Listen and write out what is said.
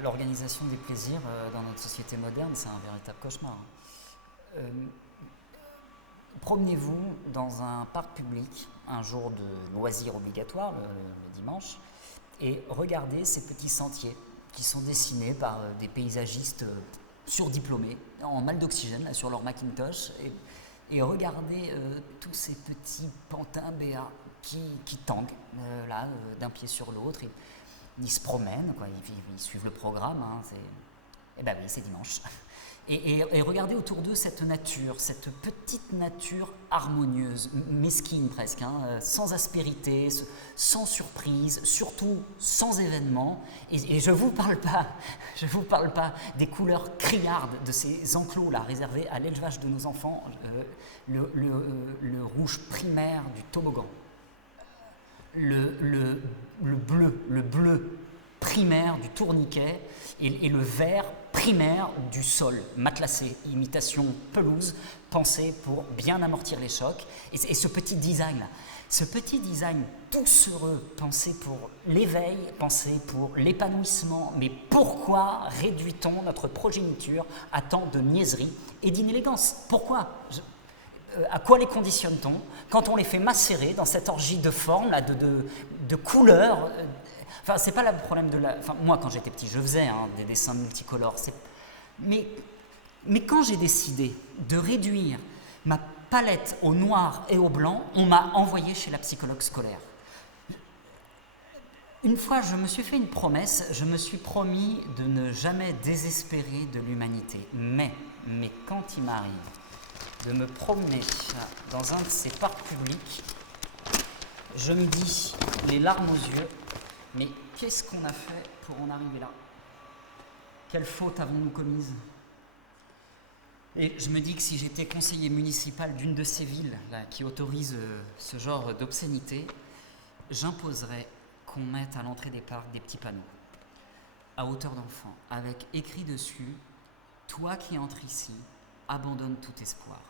L'organisation des plaisirs dans notre société moderne, c'est un véritable cauchemar. Promenez-vous dans un parc public, un jour de loisir obligatoire, le dimanche, et regardez ces petits sentiers qui sont dessinés par des paysagistes surdiplômés, en mal d'oxygène, sur leur Macintosh, et regardez tous ces petits pantins béats qui tanguent, d'un pied sur l'autre. Ils se promènent, quoi, ils suivent le programme, et ben oui, c'est dimanche. Et regardez autour d'eux cette nature, cette petite nature harmonieuse, mesquine presque, sans aspérité, sans surprise, surtout sans événement. Et je vous parle pas des couleurs criardes de ces enclos là réservés à l'élevage de nos enfants, le rouge primaire du toboggan, le bleu primaire du tourniquet et le vert primaire du sol, matelassé, imitation pelouse, pensé pour bien amortir les chocs. Et ce petit design doucereux, pensé pour l'éveil, pensé pour l'épanouissement. Mais pourquoi réduit-on notre progéniture à tant de niaiserie et d'inélégance? Pourquoi? À quoi les conditionne-t-on quand on les fait macérer dans cette orgie de formes, de couleurs? Enfin, c'est pas le problème de la... Enfin, moi, quand j'étais petit, je faisais des dessins multicolores. Mais quand j'ai décidé de réduire ma palette au noir et au blanc, on m'a envoyé chez la psychologue scolaire. Une fois, je me suis fait une promesse, je me suis promis de ne jamais désespérer de l'humanité. Mais quand il m'arrive de me promener dans un de ces parcs publics, je me dis, les larmes aux yeux, mais qu'est-ce qu'on a fait pour en arriver là? Quelle faute avons-nous commise? Et je me dis que si j'étais conseiller municipal d'une de ces villes là, qui autorisent ce genre d'obscénité, j'imposerais qu'on mette à l'entrée des parcs des petits panneaux à hauteur d'enfant, avec écrit dessus « Toi qui entres ici, abandonne tout espoir ».